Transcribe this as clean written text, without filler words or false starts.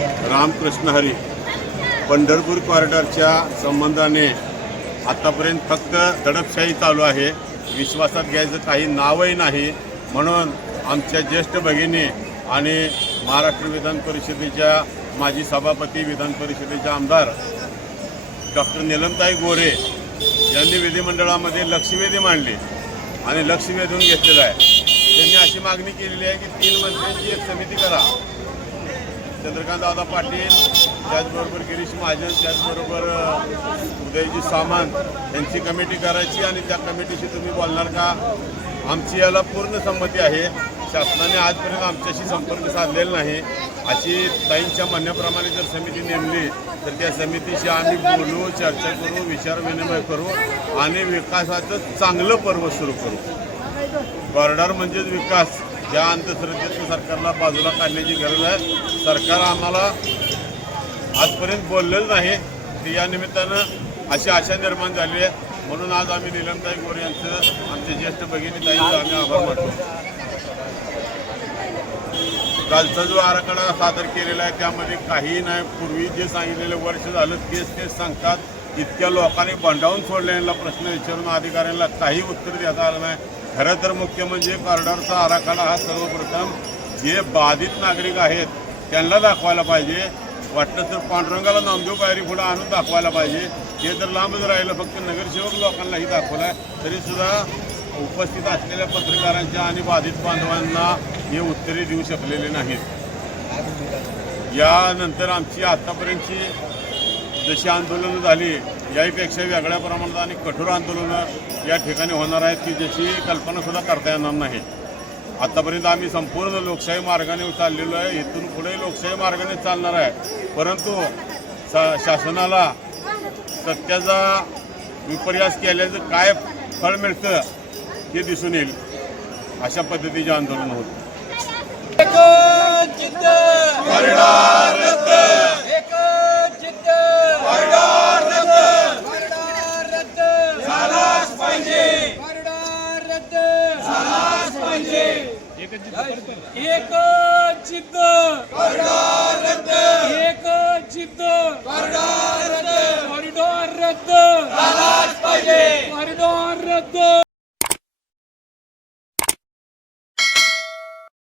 रामकृष्ण हरी पंढरपूर कॉरिडॉरच्या संबंधाने आतापर्यंत फक्त दडपशाही चालू आहे, विश्वासात घ्यायचं काही नावही नाही। म्हणून आमच्या ज्येष्ठ भगिनी आणि महाराष्ट्र विधान परिषदेच्या माजी सभापती, विधान परिषदेचे आमदार डॉक्टर नीलमताई गोरे यांनी विधिमंडळामध्ये लक्षवेधी मांडली आणि लक्ष वेधून घेतलेलं आहे। त्यांनी अशी मागणी केलेली आहे की 3 मंत्र्यांची एक समिती करा। चंद्रकांतदादा पाटील, त्याचबरोबर गिरीश महाजन, त्याचबरोबर उदयजी सामंत यांची कमिटी करायची आणि त्या कमिटीशी तुम्ही बोलणार का? आमची याला पूर्ण संमती आहे। शासनाने आजपर्यंत आमच्याशी संपर्क साधलेला नाही। अशी ताईंच्या म्हणण्याप्रमाणे जर समिती नेमली तर त्या समितीशी आम्ही बोलू, चर्चा करू, विचारविनिमय करू आणि विकासाचं चांगलं पर्व सुरू करू। कॉरिडॉर म्हणजेच विकास, ज्या अंधश्रद्धेतून सरकारला बाजूला काढण्याची गरज आहे। सरकार आम्हाला आजपर्यंत बोललेलं नाही, ती या निमित्तानं अशी आशा निर्माण झाली आहे। म्हणून आज आम्ही नीलमताई गोरे यांचं, आमचे ज्येष्ठ भगिनी ताईंचा आम्ही आभार मानतो। कालचा जो आराखडा सादर केलेला आहे त्यामध्ये काही नाही। पूर्वी जे सांगितलेले वर्ष झालं तेच सांगतात। इतक्या लोकांनी बंडावून सोडलेला प्रश्न विचारून अधिकाऱ्यांना काही उत्तर देता आलं नाही। खरं तर मुख्य म्हणजे कॉरिडॉरचा आराखडा हा सर्वप्रथम जे बाधित नागरिक आहेत त्यांना दाखवायला पाहिजे। वाटलं तर पांडुरंगाला नामदेव पायरी पुढे आणून दाखवायला पाहिजे। हे तर लांबच राहिलं, फक्त नगरसेवक लोकांनाही दाखवलं आहे। तरीसुद्धा उपस्थित असलेल्या पत्रकारांच्या आणि बाधित बांधवांना हे उत्तरे देऊ शकलेले नाहीत। यानंतर आमची आत्तापर्यंतची जशी आंदोलनं झाली याहीपेक्षा वेगळ्या प्रमाणात आणि कठोर आंदोलनं या ठिकाणी होणार आहेत की ज्याची कल्पनासुद्धा करता येणार नाही। आत्तापर्यंत आम्ही संपूर्ण लोकशाही मार्गाने चाललेलो आहे, इथून पुढे लोकशाही मार्गाने चालणार आहे। परंतु शासनाला सत्याचा विपर्यास केल्याचं काय फळ मिळतं हे दिसून येईल, अशा पद्धतीचे आंदोलन होते। एक